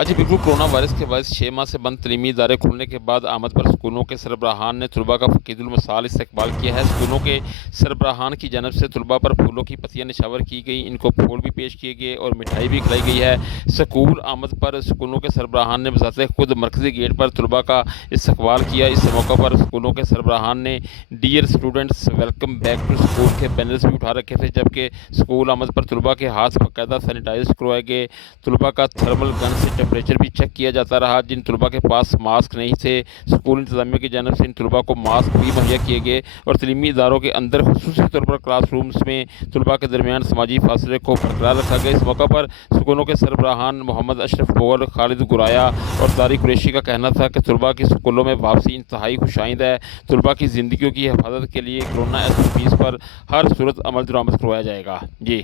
जी बिल्कुल, corona virus के बायस 6 माह से बंद तलीमी इदारे खुलने के बाद आमद पर स्कूलों के सरबराहान ने तलबा का फ़कीदुल मसाल इस्तकबाल किया है। स्कूलों के सरबराहान की जानब से तलबा पर फूलों की पत्तियां निछावर की गई, इनको फूल भी पेश किए गए और मिठाई भी खिलाई गई है। स्कूल आमद पर स्कूलों के सरबराहान ने बज़ाते खुद मरकज़ी गेट पर तलबा का इस्तकबाल किया। इस मौका पर स्कूलों के सरबराहान ने dear students welcome back to school के बैनर्स भी उठा रखे थे, जबकि स्कूल आमद पर तलबा के हाथ बाकायदा सैनिटाइज करवाए गए। तलबा का थर्मल गन से टेम्परेचर भी चेक किया जाता रहा। जिन तलबा के पास मास्क नहीं थे, स्कूल इंतजामिया की जानब से इन तलबा को मास्क भी मुहैया किए गए और तलीमी इदारों के अंदर खुसूसी तौर पर क्लास रूम्स में तलबा के दरमियान समाजी फासले को बरकरार रखा गया। इस मौका पर स्कूलों के सरबराहान मोहम्मद अशरफ बोल, खालिद गुराया और तारिक कुरैशी का कहना था कि तलबा की स्कूलों में वापसी इंतहाई खुशाइंद है। तलबा की ज़िंदगियों की हिफाजत के लिए कोरोना SOPs पर हर सूरत अमल दरामद करवाया जाएगा। जी।